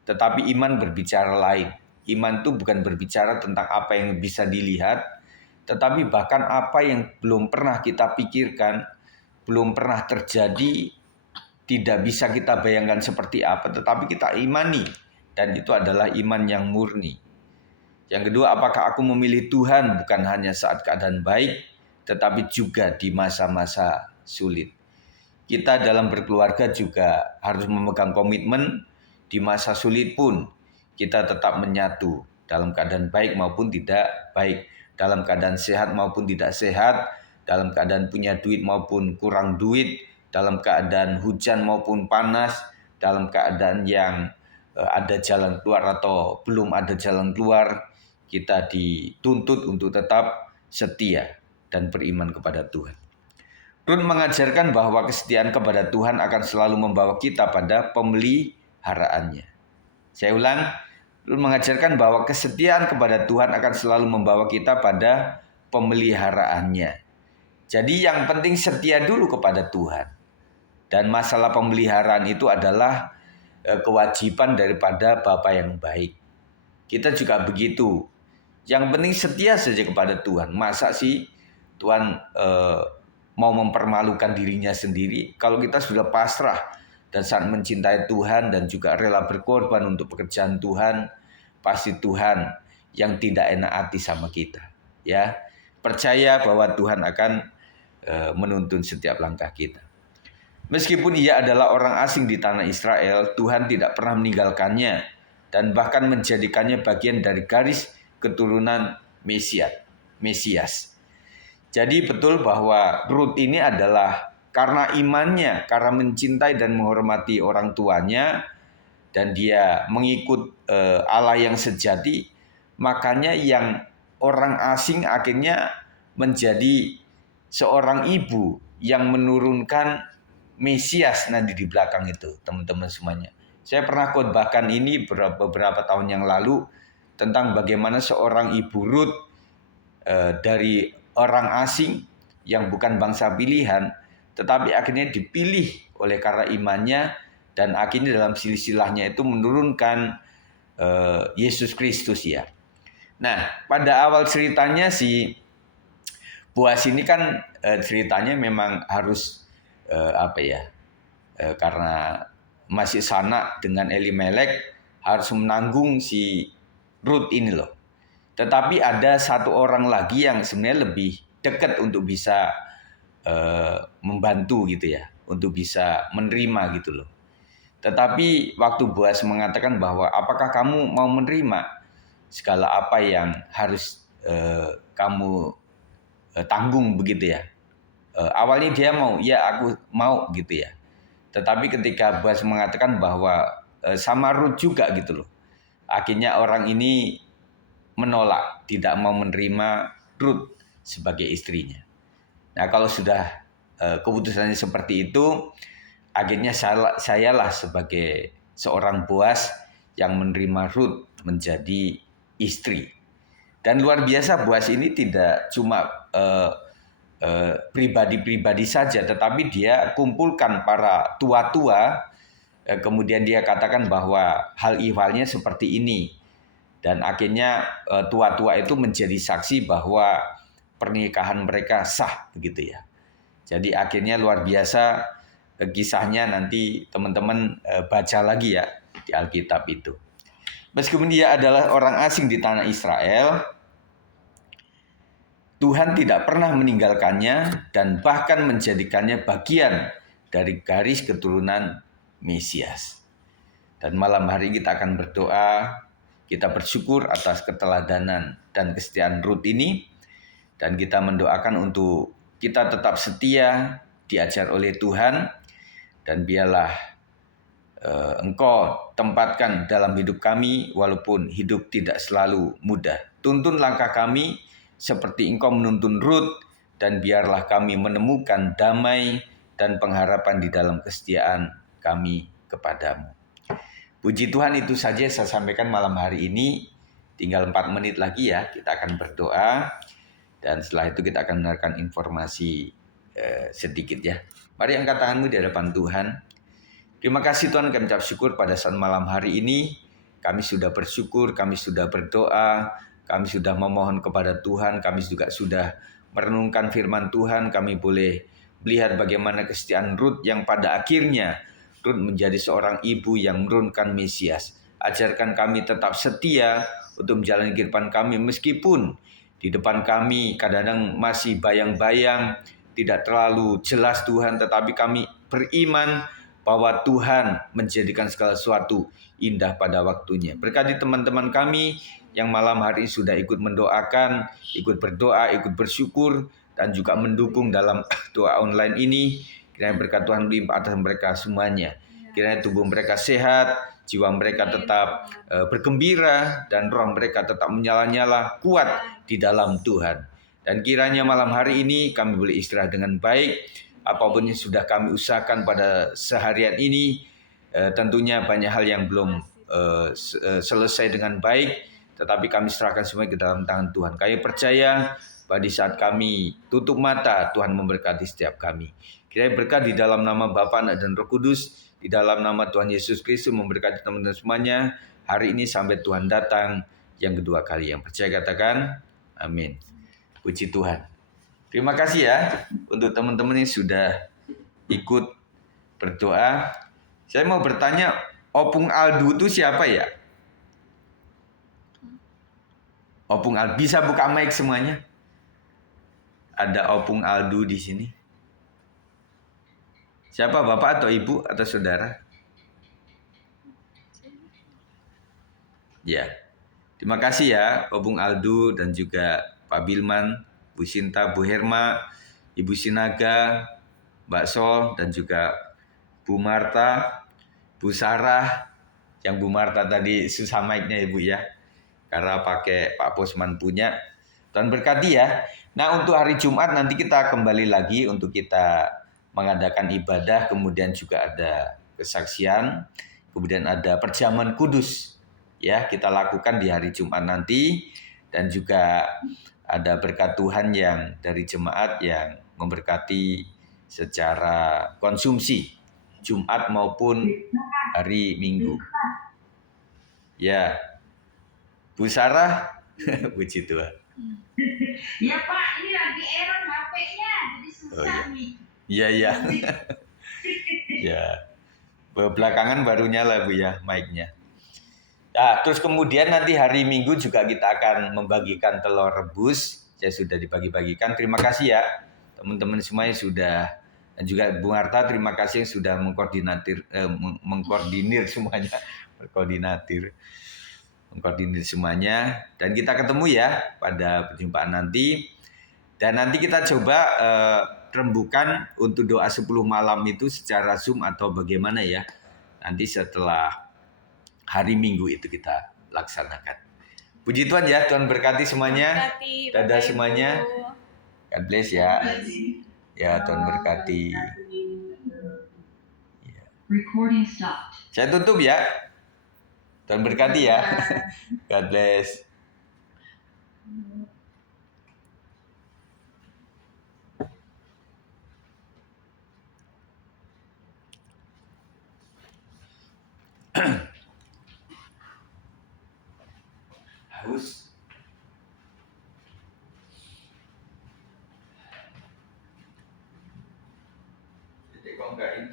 Tetapi iman berbicara lain. Iman itu bukan berbicara tentang apa yang bisa dilihat, tetapi bahkan apa yang belum pernah kita pikirkan, belum pernah terjadi, tidak bisa kita bayangkan seperti apa, tetapi kita imani. Dan itu adalah iman yang murni. Yang kedua, apakah aku memilih Tuhan bukan hanya saat keadaan baik, tetapi juga di masa-masa sulit. Kita dalam berkeluarga juga harus memegang komitmen di masa sulit pun kita tetap menyatu dalam keadaan baik maupun tidak baik, dalam keadaan sehat maupun tidak sehat, dalam keadaan punya duit maupun kurang duit, dalam keadaan hujan maupun panas, dalam keadaan yang ada jalan keluar atau belum ada jalan keluar, kita dituntut untuk tetap setia dan beriman kepada Tuhan. Rut mengajarkan bahwa kesetiaan kepada Tuhan akan selalu membawa kita pada pemeliharaannya. Saya ulang, Rut mengajarkan bahwa kesetiaan kepada Tuhan akan selalu membawa kita pada pemeliharaannya. Jadi yang penting setia dulu kepada Tuhan. Dan masalah pemeliharaan itu adalah kewajiban daripada Bapa yang baik. Kita juga begitu. Yang penting setia saja kepada Tuhan. Masa sih Tuhan mau mempermalukan dirinya sendiri? Kalau kita sudah pasrah dan sangat mencintai Tuhan dan juga rela berkorban untuk pekerjaan Tuhan, pasti Tuhan yang tidak enak hati sama kita. Ya, percaya bahwa Tuhan akan menuntun setiap langkah kita. Meskipun ia adalah orang asing di tanah Israel, Tuhan tidak pernah meninggalkannya dan bahkan menjadikannya bagian dari garis keturunan Mesias. Jadi betul bahwa Rut ini adalah karena imannya, karena mencintai dan menghormati orang tuanya, dan dia mengikut Allah yang sejati, makanya yang orang asing akhirnya menjadi seorang ibu yang menurunkan Mesias nanti di belakang itu, teman-teman semuanya. Saya pernah khotbahkan ini beberapa tahun yang lalu tentang bagaimana seorang ibu Rut dari orang asing yang bukan bangsa pilihan, tetapi akhirnya dipilih oleh karena imannya, dan akhirnya dalam silsilahnya itu menurunkan Yesus Kristus ya. Nah, pada awal ceritanya si Boas ini kan ceritanya memang harus karena masih sanak dengan Elimelek, harus menanggung si Rut ini loh. Tetapi ada satu orang lagi yang sebenarnya lebih dekat untuk bisa membantu gitu ya, untuk bisa menerima gitu loh. Tetapi waktu Boas mengatakan bahwa apakah kamu mau menerima segala apa yang harus kamu tanggung begitu ya. Awalnya dia mau, ya aku mau gitu ya. Tetapi ketika Boas mengatakan bahwa sama Rut juga gitu loh, akhirnya orang ini menolak, tidak mau menerima Rut sebagai istrinya. Nah, kalau sudah keputusannya seperti itu, akhirnya sayalah sebagai seorang Boas yang menerima Rut menjadi istri. Dan luar biasa, Boas ini tidak cuma pribadi-pribadi saja, tetapi dia kumpulkan para tua-tua, kemudian dia katakan bahwa hal ihwalnya seperti ini. Dan akhirnya tua-tua itu menjadi saksi bahwa pernikahan mereka sah begitu ya. Jadi akhirnya luar biasa kisahnya, nanti teman-teman baca lagi ya di Alkitab itu. Meskipun dia adalah orang asing di tanah Israel, Tuhan tidak pernah meninggalkannya dan bahkan menjadikannya bagian dari garis keturunan Mesias. Dan malam hari kita akan berdoa. Kita bersyukur atas keteladanan dan kesetiaan Rut ini, dan kita mendoakan untuk kita tetap setia, diajar oleh Tuhan, dan biarlah Engkau tempatkan dalam hidup kami walaupun hidup tidak selalu mudah. Tuntun langkah kami seperti Engkau menuntun Rut, dan biarlah kami menemukan damai dan pengharapan di dalam kesetiaan kami kepadamu. Puji Tuhan, itu saja saya sampaikan malam hari ini. Tinggal 4 menit lagi ya, kita akan berdoa. Dan setelah itu kita akan mendengarkan informasi sedikit ya. Mari angkat tanganmu di hadapan Tuhan. Terima kasih Tuhan, kami ucap syukur pada saat malam hari ini. Kami sudah bersyukur, kami sudah berdoa, kami sudah memohon kepada Tuhan, kami juga sudah merenungkan firman Tuhan. Kami boleh melihat bagaimana kesetiaan Rut yang pada akhirnya Rut menjadi seorang ibu yang menurunkan Mesias. Ajarkan kami tetap setia untuk menjalani kehidupan kami meskipun di depan kami kadang-kadang masih bayang-bayang, tidak terlalu jelas Tuhan, tetapi kami beriman bahwa Tuhan menjadikan segala sesuatu indah pada waktunya. Berkati teman-teman kami yang malam hari sudah ikut mendoakan, ikut berdoa, ikut bersyukur, dan juga mendukung dalam doa online ini. Kiranya berkat Tuhan melimpah atas mereka semuanya. Kiranya tubuh mereka sehat, jiwa mereka tetap bergembira, dan roh mereka tetap menyala-nyala kuat di dalam Tuhan. Dan kiranya malam hari ini kami boleh istirahat dengan baik. Apapun yang sudah kami usahakan pada seharian ini, tentunya banyak hal yang belum selesai dengan baik, tetapi kami serahkan semua ke dalam tangan Tuhan. Kami percaya pada saat kami tutup mata, Tuhan memberkati setiap kami. Kiranya berkat di dalam nama Bapa, Anak, dan Roh Kudus, di dalam nama Tuhan Yesus Kristus memberkati teman-teman semuanya. Hari ini sampai Tuhan datang yang kedua kali. Yang percaya katakan, amin. Puji Tuhan. Terima kasih ya untuk teman-teman yang sudah ikut berdoa. Saya mau bertanya, Opung Aldu itu siapa ya? Opung Aldu, bisa buka mic semuanya? Ada Opung Aldu di sini. Siapa, bapak atau ibu atau saudara? Ya, terima kasih ya Opung Aldu dan juga Pak Bilman, Bu Sinta, Bu Herma, Ibu Sinaga, Mbak Sol, dan juga Bu Marta, Bu Sarah. Yang Bu Marta tadi susah mic-nya ya Bu ya, karena pakai Pak Posman punya. Tuhan berkati ya. Nah, untuk hari Jumat nanti kita kembali lagi untuk kita mengadakan ibadah, kemudian juga ada kesaksian, kemudian ada perjamuan kudus. Ya, kita lakukan di hari Jumat nanti, dan juga ada berkat Tuhan yang dari jemaat yang memberkati secara konsumsi Jumat maupun hari Minggu. Ya, Bu Sarah, puji Tuhan. Ya Pak, ini lagi error HP-nya, jadi susah nih. Iya, iya. Ya, belakangan baru nyala Bu ya mic-nya. Nah, terus kemudian nanti hari Minggu juga kita akan membagikan telur rebus. Saya sudah dibagi-bagikan. Terima kasih ya teman-teman semuanya sudah, dan juga Bu Marta terima kasih yang sudah mengkoordinir semuanya. Dan kita ketemu ya pada perjumpaan nanti. Dan nanti kita coba rembukan untuk doa 10 malam itu secara Zoom atau bagaimana ya. Nanti setelah hari Minggu itu kita laksanakan. Puji Tuhan ya, Tuhan berkati semuanya. Dadah semuanya. God bless ya. Ya, Tuhan berkati. Recording stopped. Saya tutup ya. Tuhan berkati ya. God bless. Haus. Jadi kok enggak ini?